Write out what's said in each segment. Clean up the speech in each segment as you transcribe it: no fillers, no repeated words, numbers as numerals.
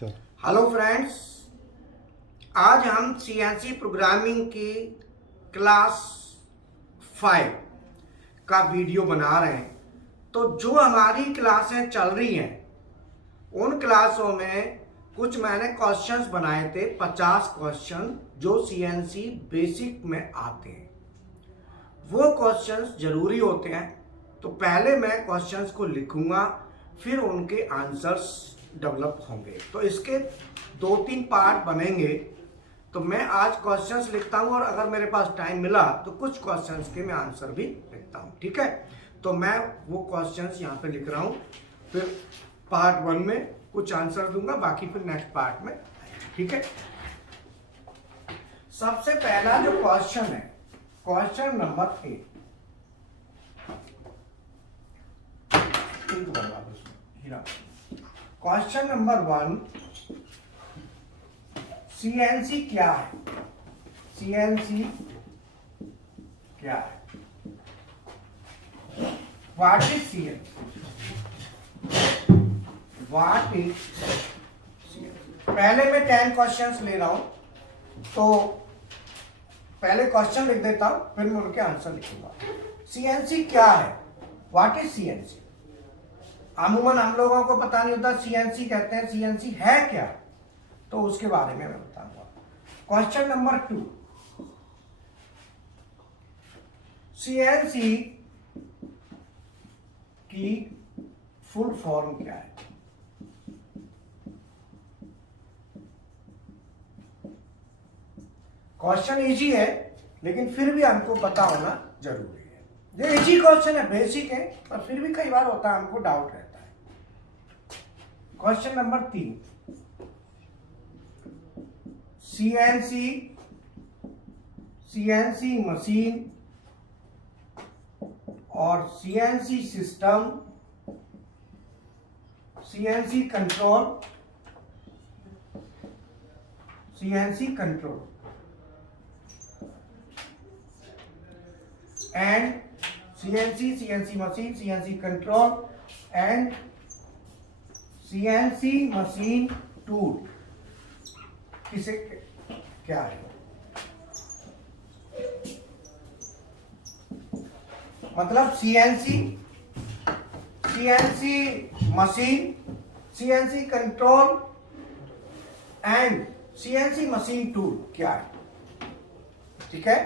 चल। Hello friends, आज हम सीएनसी प्रोग्रामिंग की क्लास 5 का वीडियो बना रहे हैं। तो जो हमारी क्लासें चल रही हैं उन क्लासों में कुछ मैंने क्वेश्चंस बनाए थे, 50 क्वेश्चन जो सीएनसी बेसिक में आते हैं। वो क्वेश्चंस जरूरी होते हैं। तो पहले मैं क्वेश्चंस को लिखूंगा, फिर उनके आंसर्स डेवलप होंगे। तो इसके 2-3 पार्ट बनेंगे। तो मैं आज क्वेश्चंस लिखता हूं और अगर मेरे पास टाइम मिला तो कुछ क्वेश्चंस के मैं आंसर भी लिखता हूं। ठीक है, तो मैं वो क्वेश्चंस यहाँ पे लिख रहा हूं, फिर पार्ट 1 में कुछ आंसर दूंगा, बाकी फिर नेक्स्ट पार्ट में। ठीक है, सबसे पहला जो क्वेश्चन है, question number 8। Question number 1, CNC क्या है? सीएनसी क्या है? What is CNC? What is CNC? पहले मैं 10 क्वेश्चंस ले रहा हूं, तो पहले क्वेश्चन लिख देता हूं, फिर मैं उनके आंसर लिखूंगा। सीएनसी क्या है? What is CNC? अमूमन हम लोगों को पता नहीं होता सीएनसी कहते हैं, सीएनसी है क्या, तो उसके बारे में मैं बताऊंगा। क्वेश्चन नंबर 2, सीएनसी की फुल फॉर्म क्या है? क्वेश्चन इजी है, लेकिन फिर भी हमको पता होना जरूरी है। ये इजी क्वेश्चन है, बेसिक है, पर फिर भी कई बार होता है हमको डाउट रहता है। क्वेश्चन नंबर 3, सीएनसी मशीन और CNC system, CNC control and CNC machine, CNC control and CNC machine tool किसे क्या है? मतलब CNC machine, CNC control and CNC machine tool क्या है? ठीक है,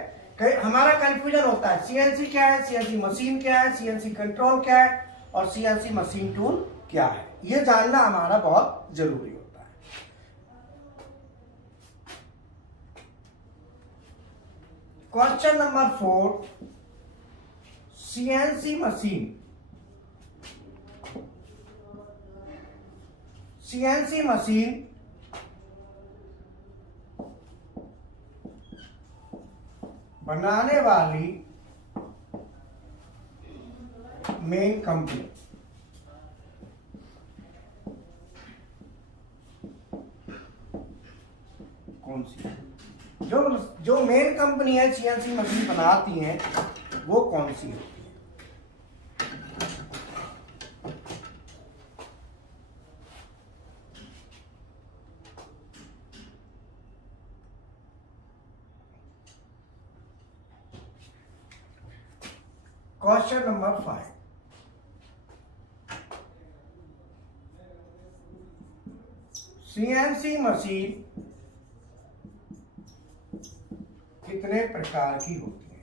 हमारा कंफ्यूजन होता है सीएनसी क्या है, सीएनसी मशीन क्या है, सीएनसी कंट्रोल क्या है और सीएनसी मशीन टूल क्या है। ये जानना हमारा बहुत जरूरी होता है। क्वेश्चन नंबर 4, सीएनसी मशीन बनाने वाली मेन कंपनी कौन सी? जो मेन कंपनी है सीएनसी मशीन बनाती है, वो कौन सी है? क्वेश्चन नंबर 5, सीएनसी मशीन कितने प्रकार की होती है?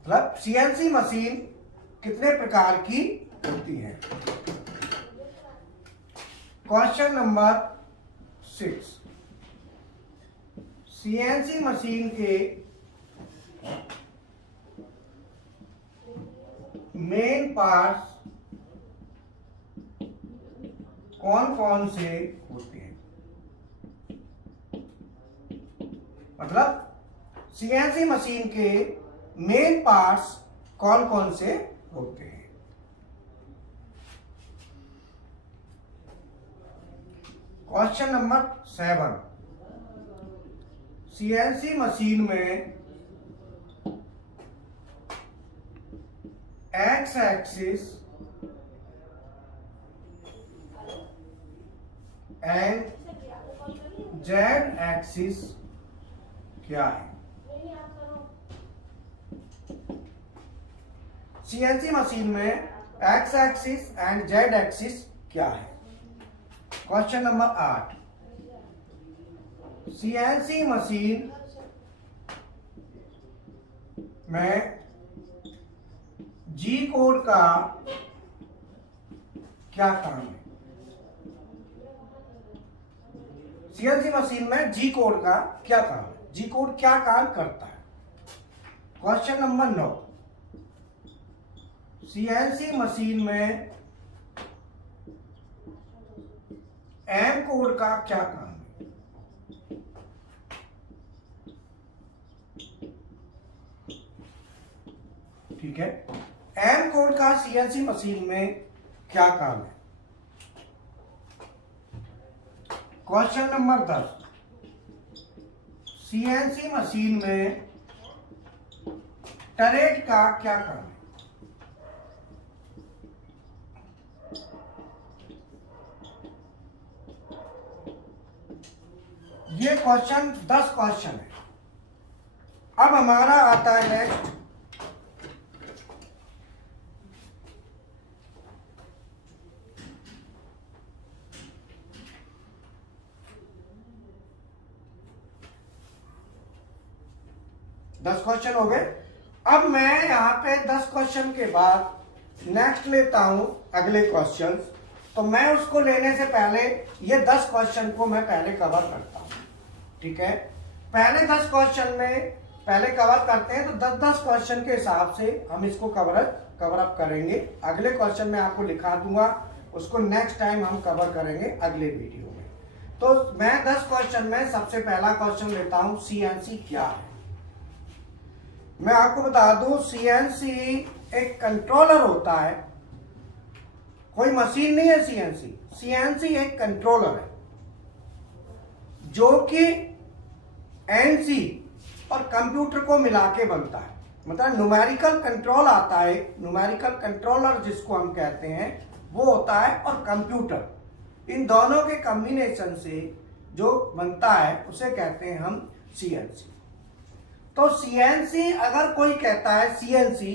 मतलब सीएनसी मशीन कितने प्रकार की होती है? क्वेश्चन नंबर 6, सीएनसी मशीन के मेन पार्ट्स कौन कौन से होते हैं? मतलब सीएनसी मशीन के मेन पार्ट्स कौन कौन से होते हैं? क्वेश्चन नंबर 7, सीएनसी मशीन में X axis and Z axis क्या है? सीएनसी मशीन में X axis and Z axis क्या है? क्वेश्चन नंबर 8, सीएनसी मशीन में जी कोड का क्या काम है? सीएनसी मशीन में जी कोड का क्या काम है? जी कोड क्या काम करता है? क्वेश्चन नंबर 9, सीएनसी मशीन में एम कोड का क्या काम है? ठीक है, एम कोड का सीएनसी मशीन में क्या काम है? क्वेश्चन नंबर 10, सीएनसी मशीन में टरेट का क्या काम है? ये क्वेश्चन 10 क्वेश्चन है। अब हमारा आता है नेक्स्ट दस क्वेश्चन हो गए। अब मैं यहाँ पे 10 क्वेश्चन के बाद नेक्स्ट लेता हूं अगले क्वेश्चन। तो मैं उसको लेने से पहले ये 10 क्वेश्चन को मैं पहले कवर करता हूं। ठीक है, पहले 10 क्वेश्चन में पहले कवर करते हैं, तो 10-10 क्वेश्चन के हिसाब से हम इसको कवर अप करेंगे। अगले क्वेश्चन में आपको लिखा दूंगा, उसको नेक्स्ट टाइम हम कवर करेंगे अगले वीडियो में। तो मैं 10 क्वेश्चन में सबसे पहला क्वेश्चन लेता हूं, सीएनसी क्या है? मैं आपको बता दूं, सीएनसी एक कंट्रोलर होता है, कोई मशीन नहीं है। सीएनसी एक कंट्रोलर है जो कि एनसी और कंप्यूटर को मिला के बनता है। मतलब न्यूमेरिकल कंट्रोल आता है, न्यूमेरिकल कंट्रोलर जिसको हम कहते हैं वो होता है, और कंप्यूटर, इन दोनों के कॉम्बिनेशन से जो बनता है उसे कहते हैं हम सीएनसी। तो सीएनसी, अगर कोई कहता है सीएनसी,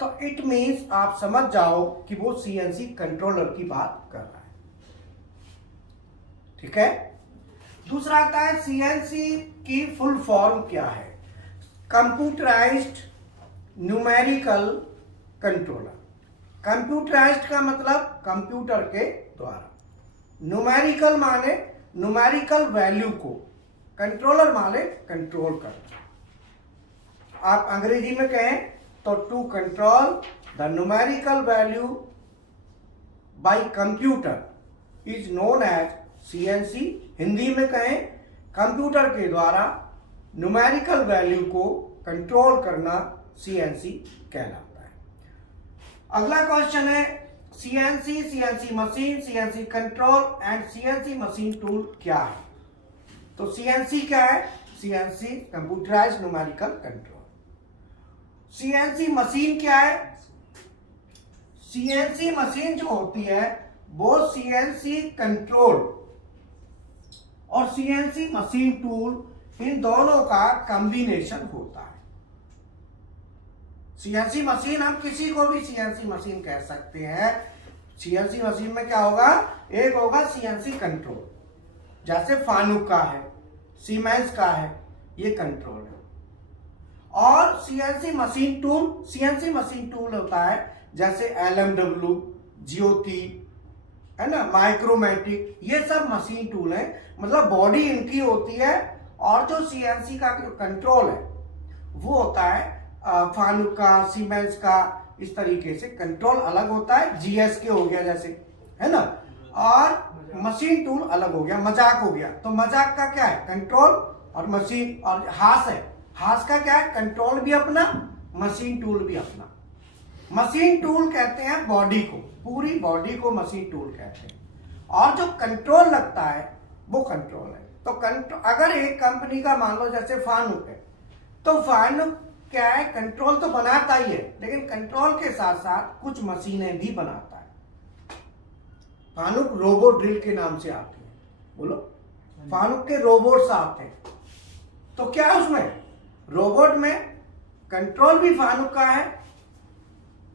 तो इट मीन्स आप समझ जाओ कि वो सीएनसी कंट्रोलर की बात कर रहा है। ठीक है, दूसरा आता है सीएनसी की फुल फॉर्म क्या है? Computerised numerical controller. कंप्यूटराइज्ड का मतलब कंप्यूटर के द्वारा, न्यूमेरिकल माने न्यूमेरिकल वैल्यू को, कंट्रोलर माने कंट्रोल करना। आप अंग्रेजी में कहें तो to control the numerical value by computer is known as CNC. हिंदी में कहें कंप्यूटर के द्वारा न्यूमेरिकल वैल्यू को कंट्रोल करना सीएनसी कहलाता है। अगला क्वेश्चन है CNC, CNC machine, CNC control and CNC machine tool क्या है? तो सीएनसी क्या है? CNC computerised numerical control. CNC machine क्या है? सीएनसी मशीन जो होती है वो सीएनसी कंट्रोल और सीएनसी मशीन टूल, इन दोनों का कॉम्बिनेशन होता है। सीएनसी मशीन, हम किसी को भी सीएनसी मशीन कह सकते हैं। सीएनसी मशीन में क्या होगा? एक होगा सीएनसी कंट्रोल, जैसे फानुक का है, सीमेंस का है, ये कंट्रोल है। और सीएनसी मशीन टूल होता है जैसे एलएमडब्ल्यू, ज्योति, है ना, माइक्रोमैटिक, ये सब मशीन टूल है। मतलब बॉडी इनकी होती है, और जो सीएनसी का जो कंट्रोल है वो होता है फानुक का, सीमेंस का, इस तरीके से कंट्रोल अलग होता है। जीएसके हो गया जैसे, है ना, और मशीन टूल अलग हो गया। मजाक हो गया, तो मजाक का क्या है? कंट्रोल और मशीन। और हास है, हास का क्या है? कंट्रोल भी अपना, मशीन टूल भी अपना। मशीन टूल कहते हैं बॉडी को, पूरी बॉडी को मशीन टूल कहते हैं। और जो कंट्रोल लगता है वो कंट्रोल है। तो अगर एक कंपनी का मान लो जैसे फानुक है, तो फानुक क्या है? कंट्रोल तो बनाता ही है, लेकिन कंट्रोल के साथ साथ कुछ मशीनें भी बनाता है। फानुक रोबो ड्रिल के नाम से आती है, बोलो, फानुक के रोबोट्स आते हैं। तो क्या है उसमें, रोबोट में कंट्रोल भी फानुक का है,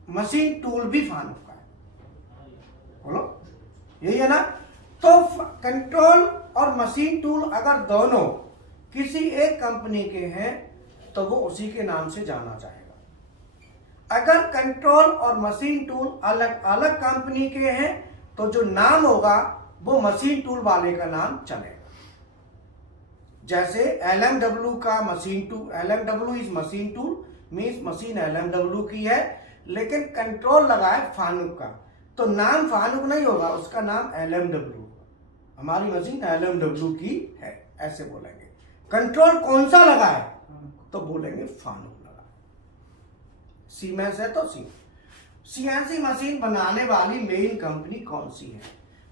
मशीन टूल भी फानुक का है। बोलो, यही है ना। तो कंट्रोल और मशीन टूल अगर दोनों किसी एक कंपनी के हैं तो वो उसी के नाम से जाना जाएगा। अगर कंट्रोल और मशीन टूल अलग अलग कंपनी के हैं तो जो नाम होगा वो मशीन टूल वाले का नाम चलेगा। जैसे LMW का machine tool, LMW is machine tool, means machine LMW की है, लेकिन कंट्रोल लगा है फानुक का, तो नाम फानुक नहीं होगा, उसका नाम LMW होगा। हमारी मशीन LMW की है, ऐसे बोलेंगे। कंट्रोल कौन सा लगा है तो बोलेंगे फानुक लगा है। सीमेंस है तो CNC मशीन बनाने वाली मेन कंपनी कौन सी है?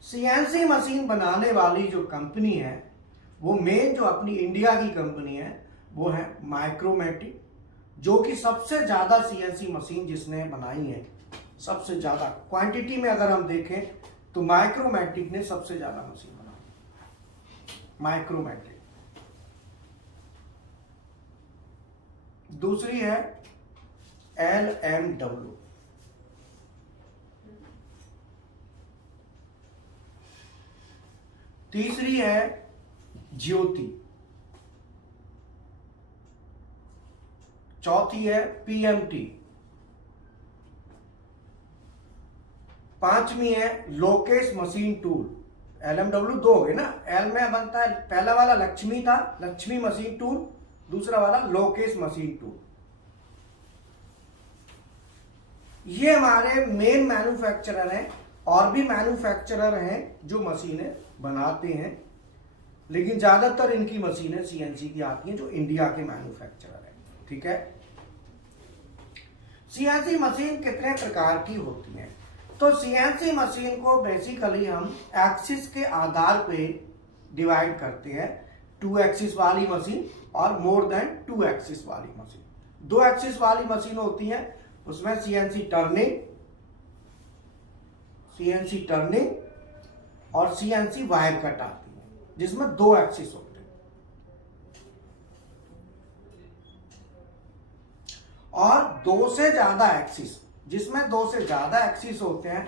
CNC मशीन बनाने वाली जो कंपनी है वो मेन जो अपनी इंडिया की कंपनी है वो है माइक्रोमैटिक, जो कि सबसे ज्यादा CNC मशीन जिसने बनाई है, सबसे ज्यादा क्वांटिटी में अगर हम देखें तो माइक्रोमैटिक ने सबसे ज्यादा मशीन बनाई, माइक्रोमैटिक। दूसरी है LMW, तीसरी है ज्योति, चौथी है PMT, पांचवी है लोकेश मशीन टूल। LMW दो हो गए ना, L में बनता है, पहला वाला लक्ष्मी था, लक्ष्मी मशीन टूल, दूसरा वाला लोकेश मशीन टूल। ये हमारे मेन मैन्युफैक्चरर हैं, और भी मैन्युफैक्चरर हैं जो मशीनें बनाते हैं, लेकिन ज्यादातर इनकी मशीनें CNC की आती हैं जो इंडिया के मैन्युफैक्चरर हैं। ठीक है। CNC मशीन कितने प्रकार की होती हैं? तो CNC मशीन को बेसिकली हम एक्सिस के आधार पे डिवाइड करते हैं, 2 एक्सिस वाली मशीन और मोर देन 2 एक्सिस वाली मशीन। 2 एक्सिस वाली मशीन होती है, उसमें CNC टर्निंग और CNC वायर कट आती है, जिसमें 2 एक्सिस होते हैं। और 2 से ज्यादा एक्सिस, जिसमें 2 से ज्यादा एक्सिस होते हैं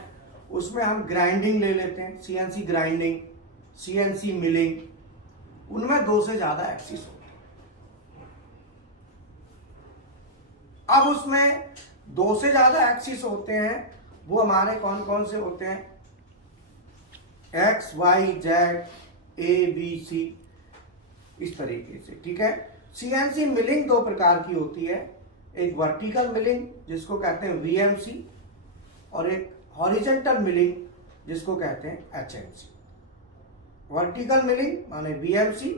उसमें हम ग्राइंडिंग ले लेते हैं, CNC ग्राइंडिंग, CNC मिलिंग, उनमें 2 से ज्यादा एक्सिस होते हैं। अब उसमें 2 से ज्यादा एक्सिस होते हैं, वो हमारे कौन कौन से होते हैं? X, Y, Z, A, B, C, इस तरीके से। ठीक है। CNC मिलिंग 2 प्रकार की होती है, एक वर्टिकल मिलिंग जिसको कहते हैं VMC, और एक हॉरिजॉन्टल मिलिंग जिसको कहते हैं HMC। वर्टिकल मिलिंग माने VMC,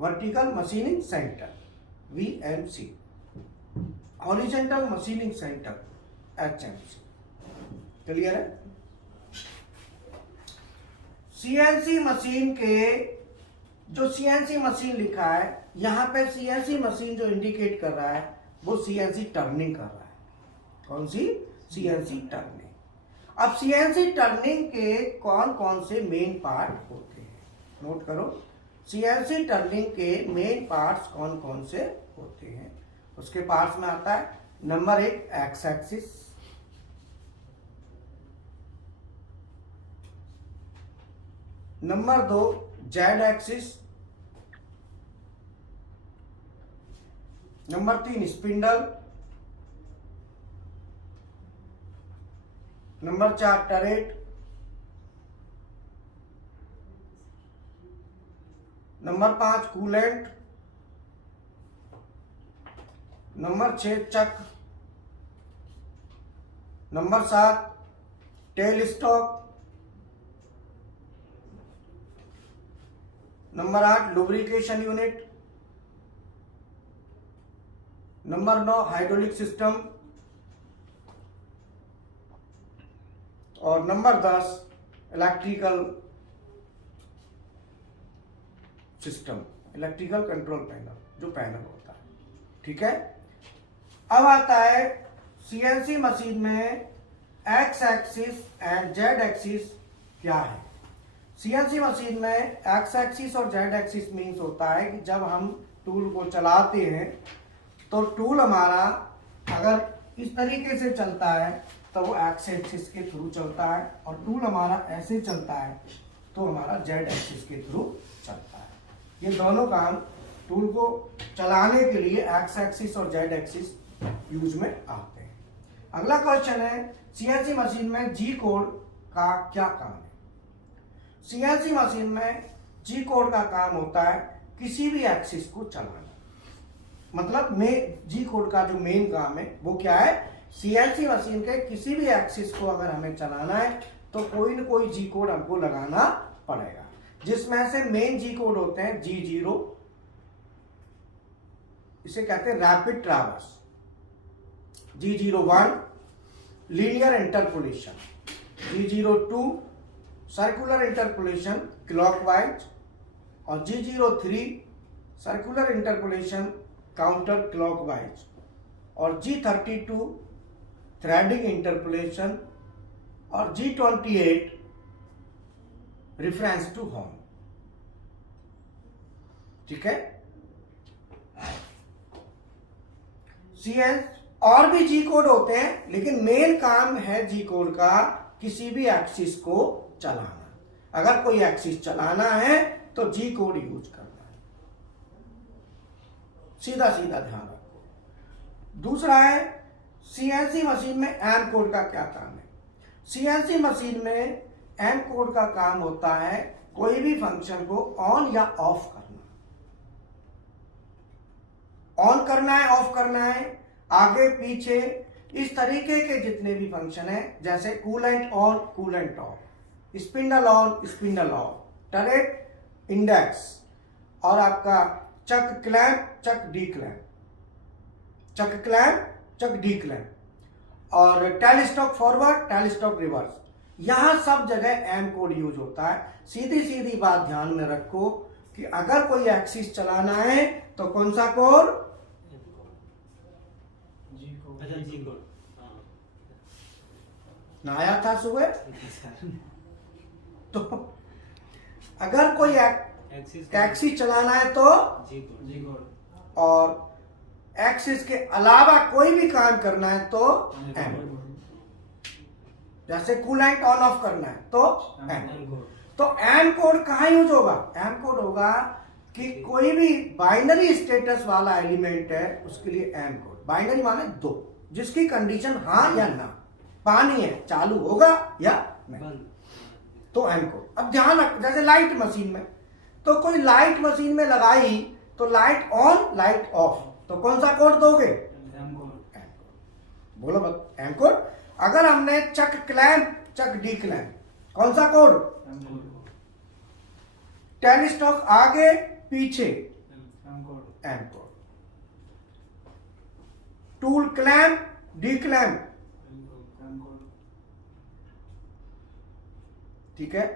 vertical machining centre VMC, horizontal machining centre HMC। Clear है? CNC मशीन के जो CNC मशीन लिखा है यहां पे, CNC मशीन जो इंडिकेट कर रहा है वो CNC टर्निंग कर रहा है। कौन सी? CNC turning. अब CNC टर्निंग के कौन कौन से मेन पार्ट होते हैं, नोट करो। CNC टर्निंग के मेन पार्ट्स कौन कौन से होते हैं? उसके पार्ट्स में आता है number 1 X axis, number 2 Z axis, number 3 spindle, number 4 turret, number 5 coolant, number 6 chuck, number 7 tailstock, number 8 lubrication unit, number 9 hydraulic system, और number 10 electrical system, electrical control panel, जो पैनल होता है। ठीक है। अब आता है CNC मशीन में X axis and Z axis क्या है। सीएनसी मशीन में एक्स एक्सिस और जेड एक्सिस मीन्स होता है कि जब हम टूल को चलाते हैं तो टूल हमारा अगर इस तरीके से चलता है तो वो एक्स एक्सिस के थ्रू चलता है, और टूल हमारा ऐसे चलता है तो हमारा जेड एक्सिस के थ्रू चलता है। ये दोनों काम टूल को चलाने के लिए एक्स एक्सिस और जेड एक्सिस यूज में आते हैं। अगला क्वेश्चन है, सीएनसी मशीन में जी कोड का क्या काम है? सीएनसी मशीन में जी कोड का काम होता है किसी भी एक्सिस को चलाना। मतलब जी कोड का जो मेन काम है वो क्या है? सीएनसी मशीन के किसी भी एक्सिस को अगर हमें चलाना है तो कोई न कोई जी कोड हमको लगाना पड़ेगा, जिसमें से मेन जी कोड होते हैं G0, इसे कहते हैं rapid traverse, G01 linear interpolation, G02 circular interpolation clockwise, और G03 circular interpolation counter clockwise, और G32 थ्रेडिंग इंटरपोलेशन, और G28 रेफरेंस टू होम। ठीक है। और भी जी कोड होते हैं, लेकिन मेन काम है जी कोड का किसी भी एक्सिस को चलाना। अगर कोई एक्सिस चलाना है तो जी कोड यूज करना है, सीधा सीधा ध्यान रखो। दूसरा है, सीएनसी मशीन में एम कोड का क्या काम है? सीएनसी मशीन में एम कोड का काम होता है कोई भी फंक्शन को ऑन या ऑफ करना। ऑन करना है, ऑफ करना है, आगे पीछे, इस तरीके के जितने भी फंक्शन है, जैसे coolant on coolant of, spindle on spindle of, turret index, और आपका चक क्लैंप चक डी क्लैंप, चक क्लैंप चक डी क्लैंप, और टेलीस्टॉक फॉरवर्ड टेलीस्टॉक रिवर्स, यहां सब जगह एम कोड यूज होता है। सीधी सीधी बात ध्यान में रखो कि अगर कोई एक्सिस चलाना है तो कौन सा कोड? जी कोड ना आया था सुबह? तो अगर कोई एक्सिस चलाना है तो जी कोड, और एक्सिस के अलावा कोई भी काम करना है तो एम। जैसे कूलेंट ऑन ऑफ करना है तो एम। तो एम कोड कहां यूज होगा? एम कोड होगा कि कोई भी बाइनरी स्टेटस वाला एलिमेंट है उसके लिए एम कोड। बाइनरी माने दो, जिसकी कंडीशन हाँ या ना, पानी है चालू होगा या नहीं, तो एम कोड। अब ध्यान रख, जैसे लाइट मशीन में, तो कोई लाइट मशीन में लगाई तो लाइट ऑन लाइट ऑफ, तो कौन सा कोड दोगे? M code. बोलो बस, एम कोड। अगर हमने chuck clamp chuck declamp, कौन सा कोड? M code. टेलीस्टॉक आगे पीछे, M code. M code. Tool clamp declamp, M code. ठीक है।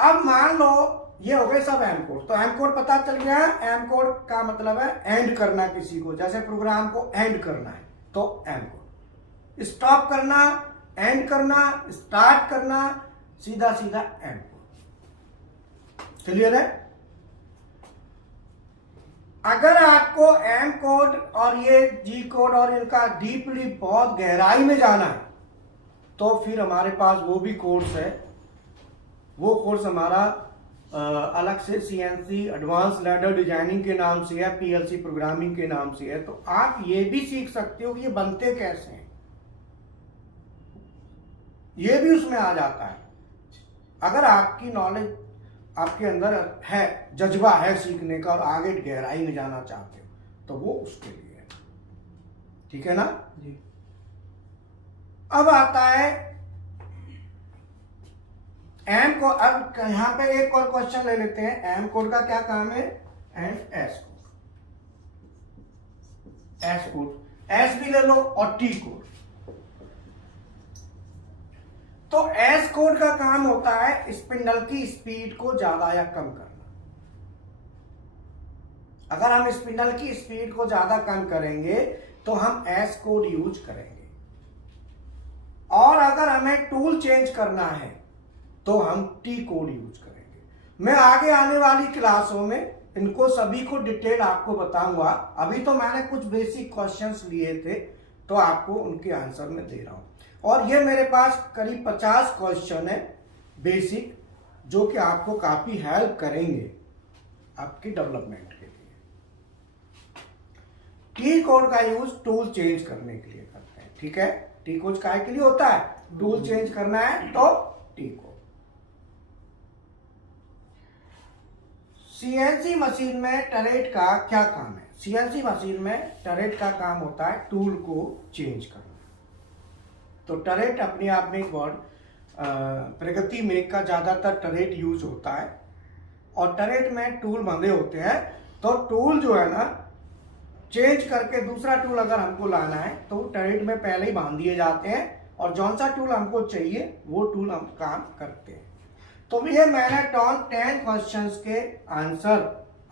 अब मान लो ये हो गए सब एम कोड। तो एम कोड पता चल गया। एम कोड का मतलब है एंड करना किसी को, जैसे प्रोग्राम को एंड करना है तो एम कोड, स्टॉप करना, एंड करना, स्टार्ट करना, सीधा सीधा एम कोड। क्लियर है? अगर आपको एम कोड और ये जी कोड और इनका डीपली बहुत गहराई में जाना है तो फिर हमारे पास वो भी कोर्स है। वो कोर्स हमारा अलग से सीएनसी एडवांस लैडर डिजाइनिंग के नाम से है, पीएलसी प्रोग्रामिंग के नाम से है। तो आप ये भी सीख सकते हो कि ये बनते कैसे हैं, ये भी उसमें आ जाता है। अगर आपकी नॉलेज, आपके अंदर है, जज्बा है सीखने का और आगे गहराई में जाना चाहते हो तो वो उसके लिए है। ठीक है ना जी। अब आता है एम को। अब यहां पे एक और क्वेश्चन ले लेते हैं। एम कोड का क्या काम है? And S code. S code, S भी ले लो और टी कोड। तो एस कोड का काम होता है स्पिंडल की स्पीड को ज्यादा या कम करना। अगर हम स्पिंडल की स्पीड को ज्यादा कम करेंगे तो हम एस कोड यूज करेंगे, और अगर हमें टूल चेंज करना है तो हम टी कोड यूज करेंगे। मैं आगे आने वाली क्लासों में इनको सभी को डिटेल आपको बताऊंगा। अभी तो मैंने कुछ बेसिक क्वेश्चंस लिए थे तो आपको उनके आंसर में दे रहा हूं। और ये मेरे पास करीब 50 क्वेश्चन है बेसिक, जो कि आपको काफी हेल्प करेंगे आपकी डेवलपमेंट के लिए। टी कोड का यूज टूल चेंज करने के लिए करते हैं, ठीक है। टी कोड काय के लिए होता है? टूल चेंज करना है तो टी कोड। सीएनसी मशीन में टरेट का क्या काम है? सीएनसी मशीन में टरेट का काम होता है टूल को चेंज करना। तो टरेट अपने आप में एक वर्ड, प्रगति में का ज्यादातर टरेट यूज होता है और टरेट में टूल बंधे होते हैं। तो टूल जो है ना, चेंज करके दूसरा टूल अगर हमको लाना है तो टरेट में पहले ही बांध दिए जाते हैं और जौन सा टूल हमको चाहिए वो टूल हम काम करते हैं। तो ये मैंने 10 क्वेश्चंस के आंसर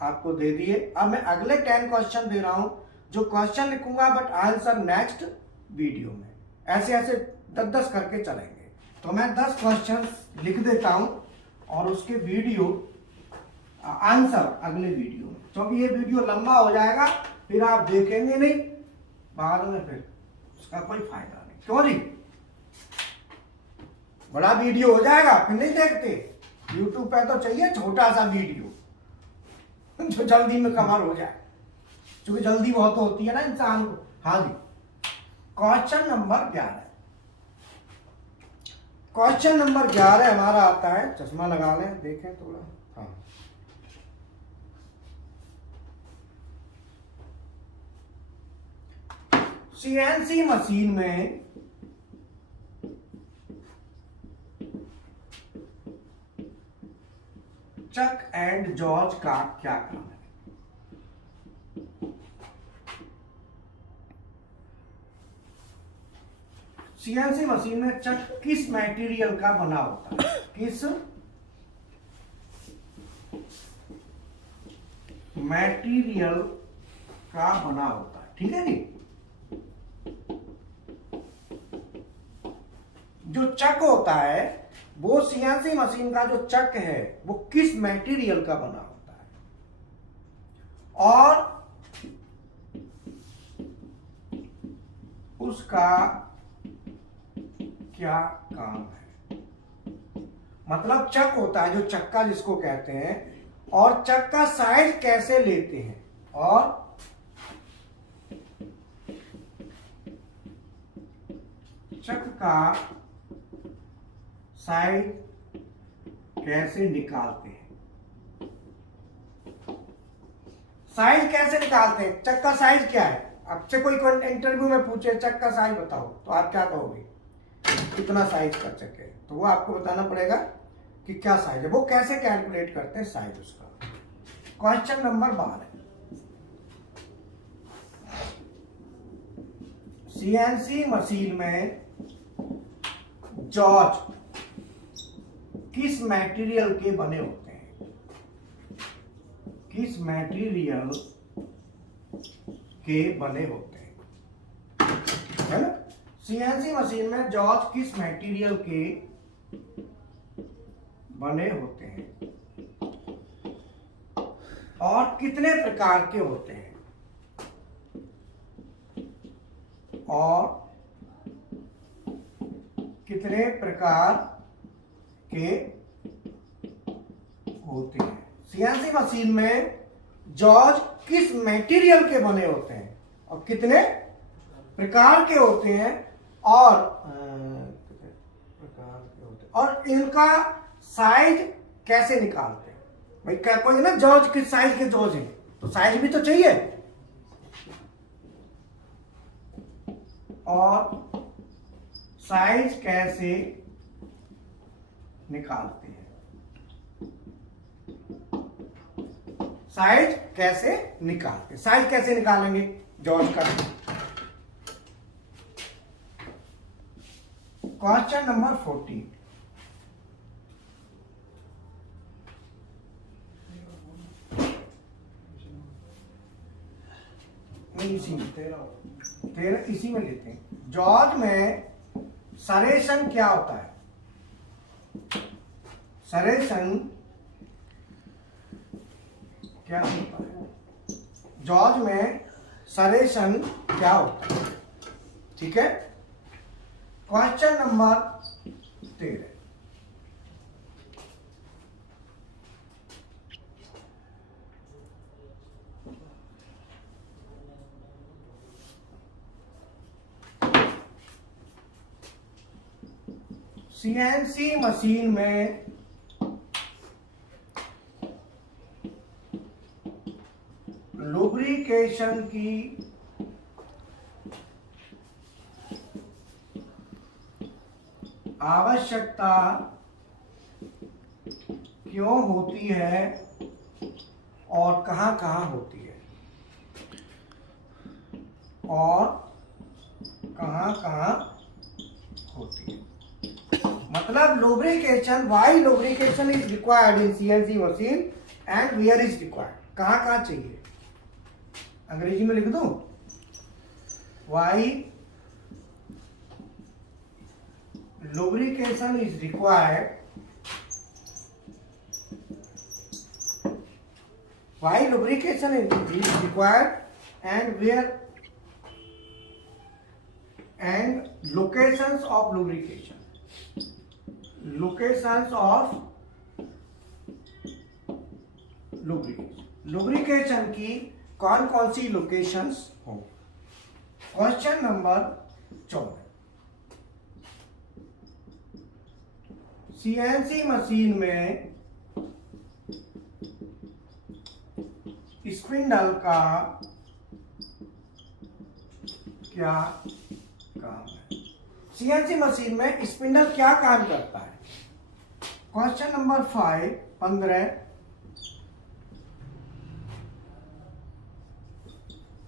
आपको दे दिए। अब मैं अगले 10 क्वेश्चन दे रहा हूं, जो क्वेश्चन लिखूंगा बट आंसर नेक्स्ट वीडियो में। ऐसे ऐसे 10-10 करके चलेंगे। तो मैं 10 क्वेश्चन लिख देता हूं और उसके वीडियो आंसर अगले वीडियो में, क्योंकि ये वीडियो लंबा हो जाएगा, फिर आप देखेंगे नहीं बाद में, फिर उसका कोई फायदा नहीं। क्यों जी? बड़ा वीडियो हो जाएगा फिर नहीं देखते। YouTube पे तो चाहिए छोटा सा वीडियो जो जल्दी में कवर हो जाए, क्योंकि जल्दी बहुत होती है ना इंसान को। हाँ जी, क्वेश्चन नंबर 11। क्वेश्चन नंबर 11 हमारा आता है, चश्मा लगा लें, देखें थोड़ा। हाँ, सीएनसी मशीन में चक एंड जॉर्ज का क्या काम है? सीएनसी मशीन में चक किस मटेरियल का बना होता है? किस मटेरियल का बना होता है? ठीक है जी। जो चक होता है वो सीएनसी मशीन का जो चक है वो किस मटेरियल का बना होता है और उसका क्या काम है? मतलब चक होता है, जो चक्का जिसको कहते हैं, और चक का साइज कैसे लेते हैं और चक का साइज कैसे निकालते हैं? साइज कैसे निकालते हैं? चक का साइज क्या है? आपसे कोई इंटरव्यू में पूछे चक का साइज बताओ तो आप क्या कहोगे? कितना साइज का चक है? तो वो आपको बताना पड़ेगा कि क्या साइज है। वो कैसे कैलकुलेट करते हैं साइज उसका। Question number 12। सीएनसी मशीन में जॉर्ज किस मटेरियल के बने होते हैं? किस मटेरियल के बने होते हैं? है ना? सीएनसी मशीन में जॉर्ज किस मटेरियल के बने होते हैं और कितने प्रकार के होते हैं और कितने प्रकार के होते हैं? सीएनसी मशीन में जॉर्ज किस मटेरियल के बने होते हैं और कितने प्रकार के होते हैं और और इनका साइज कैसे निकालते हैं? भाई क्या कोई ना जॉर्ज किस साइज के जॉर्ज हैं, तो साइज भी तो चाहिए। और साइज कैसे निकालते हैं? साइज कैसे निकालते? साइज कैसे निकालेंगे जॉर्ज का? Question number 14। इसी में 13 इसी में लेते हैं। जॉर्ज में सरेशन क्या होता है? सरेशन क्या होता है, जॉर्ज में सरेसन क्या होता है। ठीक है। क्वेश्चन नंबर 13, सीएनसी मशीन में लुब्रिकेशन की आवश्यकता क्यों होती है और कहाँ कहाँ होती है, और कहाँ कहाँ होती है। मतलब lubrication, why lubrication is required in CNC machine and where is required, कहाँ कहाँ चाहिए, अंग्रेजी में लिख दूं, why lubrication is required, why lubrication is required and where, and locations of lubrication, locations of lubrication की कौन कौन सी लोकेशंस हो। क्वेश्चन नंबर 14, सीएनसी मशीन में स्पिंडल का क्या काम है, सीएनसी मशीन में स्पिंडल क्या काम करता है। क्वेश्चन नंबर 15,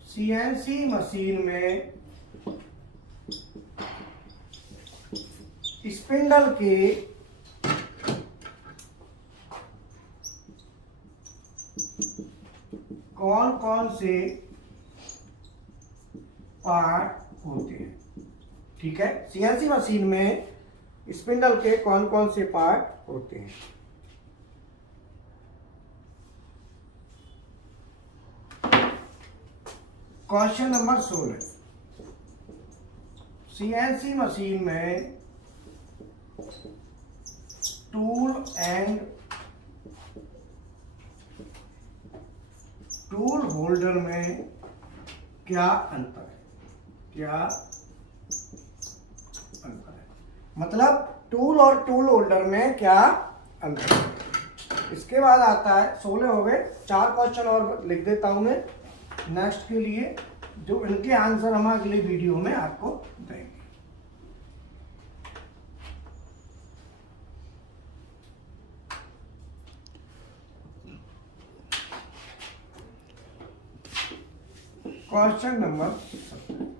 सीएनसी मशीन में स्पिंडल के कौन कौन से पार्ट होते हैं। ठीक है, सीएनसी मशीन में स्पिंडल के कौन कौन से पार्ट होते हैं। क्वेश्चन नंबर 16, सीएनसी मशीन में टूल होल्डर में क्या अंतर है, क्या अंतर है, मतलब टूल और टूल होल्डर में क्या अंतर है। इसके बाद आता है, 16 हो गए, 4 क्वेश्चन और लिख देता हूं मैं नेक्स्ट के लिए, जो इनके आंसर हम अगले वीडियो में आपको देंगे। क्वेश्चन नंबर 17,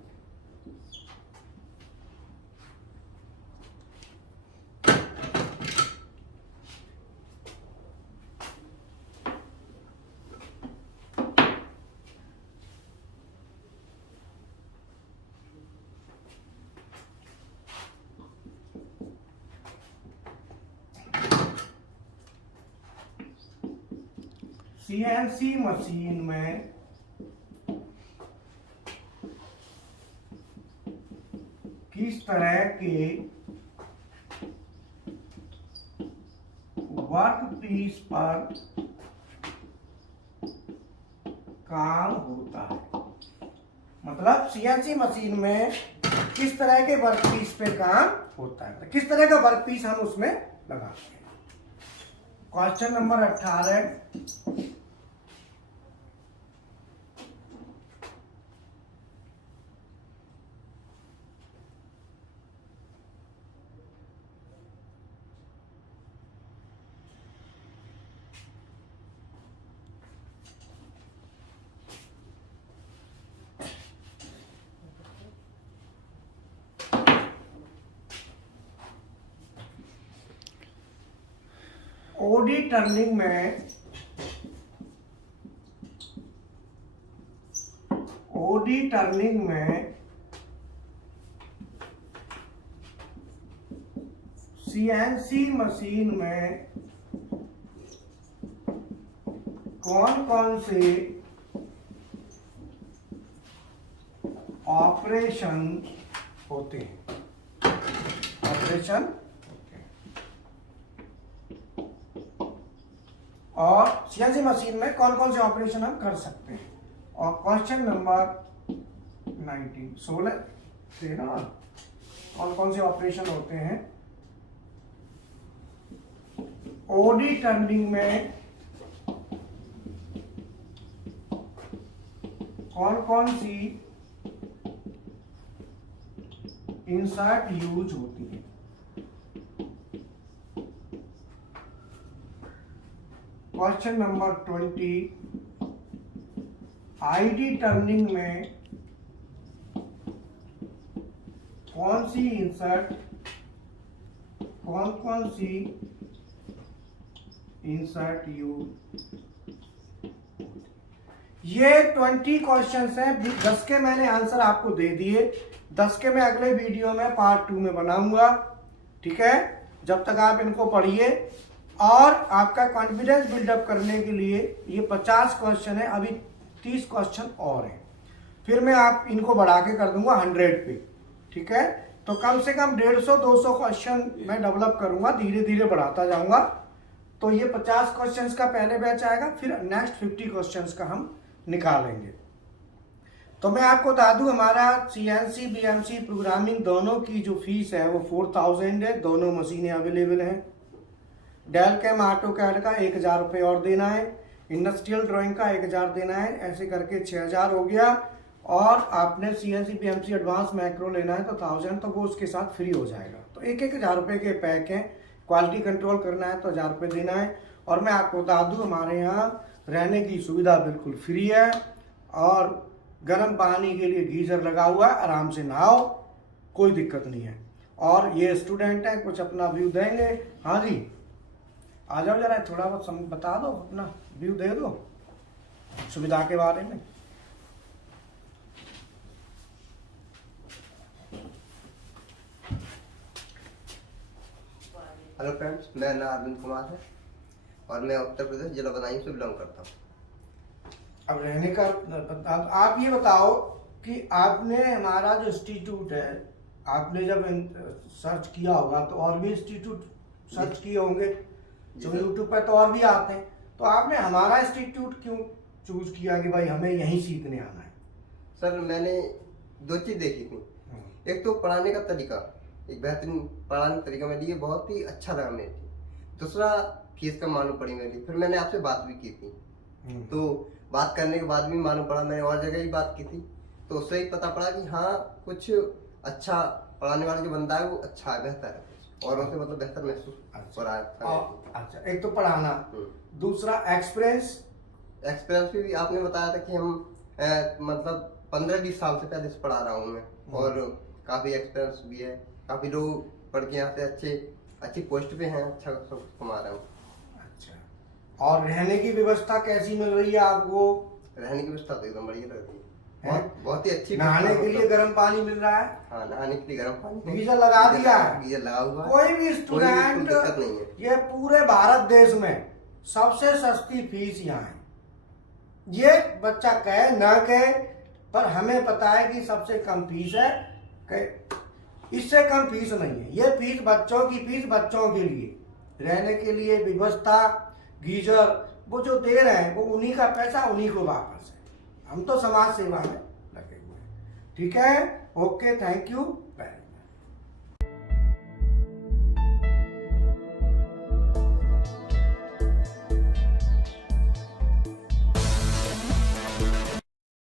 सीएनसी मशीन में किस तरह के वर्क पीस पर काम होता है, मतलब सीएनसी मशीन में किस तरह के वर्क पीस पे काम होता है, किस तरह का वर्क पीस हम उसमें लगाते हैं। क्वेश्चन नंबर 18, ओडी टर्निंग में सीएनसी मशीन में कौन कौन से ऑपरेशन होते हैं, ऑपरेशन होते हैं। और सीएनसी मशीन में कौन कौन से ऑपरेशन हम कर सकते हैं। और क्वेश्चन नंबर 16 थे ना, कौन कौन से ऑपरेशन होते हैं। ओडी टर्निंग में कौन कौन सी इंसर्ट यूज होती है। क्वेश्चन नंबर 20, आईडी टर्निंग में कौन सी इंसर्ट, कौन कौन सी इंसर्ट यूज। ये 20 क्वेश्चंस हैं, 10 के मैंने आंसर आपको दे दिए, 10 के मैं अगले वीडियो में पार्ट 2 में बनाऊंगा। ठीक है, जब तक आप इनको पढ़िए। और आपका कॉन्फिडेंस बिल्डअप करने के लिए ये 50 क्वेश्चन है, अभी 30 क्वेश्चन और हैं, फिर मैं आप इनको बढ़ा के कर दूंगा 100 पे। ठीक है, तो कम से कम 150-200 क्वेश्चन मैं डेवलप करूंगा, धीरे धीरे बढ़ाता जाऊंगा। तो ये 50 क्वेश्चंस का पहले बैच आएगा, फिर नेक्स्ट 50 क्वेश्चंस का हम निकालेंगे। तो मैं आपको बता दूं, हमारा सीएनसी बीएमसी प्रोग्रामिंग दोनों की जो फीस है वो 4000 है। दोनों मशीनें अवेलेबल हैं। डेल कैम ऑटोकैड का 1000 रुपये और देना है, इंडस्ट्रियल ड्राइंग का 1000 देना है, ऐसे करके 6000 हो गया। और आपने सीएनसी बीएमसी एडवांस मैक्रो लेना है तो 1000, तो वो उसके साथ फ्री हो जाएगा। तो 1000 रुपये के पैक हैं। क्वालिटी कंट्रोल करना है तो 1000 रुपये देना है। और मैं आपको बता दूं, हमारे यहाँ रहने की सुविधा बिल्कुल फ्री है और गर्म पानी के लिए गीजर लगा हुआ है, आराम से नहाओ, कोई दिक्कत नहीं है। और ये स्टूडेंट हैं, कुछ अपना व्यू देंगे। हाँ जी, आ जाओ जरा, थोड़ा बहुत बता दो, अपना व्यू दे दो सुविधा के बारे में। हेलो फ्रेंड्स, मेरा नाम अरविंद कुमार है और मैं उत्तर प्रदेश जिला बदायूं से बिलोंग करता हूँ। अब रहने का, अब आप ये बताओ कि आपने हमारा जो इंस्टीट्यूट है, आपने जब सर्च किया होगा तो और भी इंस्टीट्यूट सर्च किए होंगे, जो यूट्यूब पर तो और भी आते हैं, तो आपने हमारा इंस्टीट्यूट क्यों चूज किया कि भाई हमें यहीं सीखने आना है। सर, मैंने 2 चीज़ देखी थी। एक तो पढ़ाने का तरीका, एक बेहतरीन पढ़ाने का तरीका मेरे लिए बहुत ही अच्छा लगा मेरे लिए। दूसरा, फीस का मालूम पड़ी मेरी। फिर मैंने आपसे बात भी की थी, तो बात करने के बाद भी मालूम पड़ा, मैंने और जगह ही बात की थी, तो उससे ही पता पड़ा कि हाँ, कुछ अच्छा पढ़ाने वाला जो बंदा है वो अच्छा है, बेहतर है, और उनसे मतलब बेहतर महसूस हो रहा है। अच्छा, एक तो पढ़ाना, दूसरा एक्सपीरियंस भी आपने बताया था कि हम मतलब 15-20 साल से पहले से पढ़ा रहा हूँ मैं, और काफ़ी एक्सपीरियंस भी है। काफ़ी लोग पढ़ के यहाँ से अच्छी पोस्ट पे हैं, अच्छा सब कमा रहे हैं। अच्छा, और रहने की व्यवस्था कैसी मिल रही है आपको? रहने की व्यवस्था तो एकदम बढ़िया रहती है, बहुत ही अच्छी। नहाने के लिए गर्म पानी मिल रहा है? हाँ, नहाने के लिए गर्म पानी, गीजर लगा दिया है, गीजर लगा हुआ। कोई भी स्टूडेंट, दिक्कत नहीं है। ये पूरे भारत देश में सबसे सस्ती फीस यहाँ है। ये बच्चा कहे ना कहे, पर हमें पता है कि सबसे कम फीस है, इससे कम फीस नहीं है। ये फीस बच्चों की फीस, बच्चों के लिए रहने के लिए व्यवस्था, गीजर, वो जो दे रहे हैं वो उन्हीं का पैसा उन्हीं को वापस है। हम तो समाज सेवा में लगे हुए हैं। ठीक है, ओके, थैंक यू।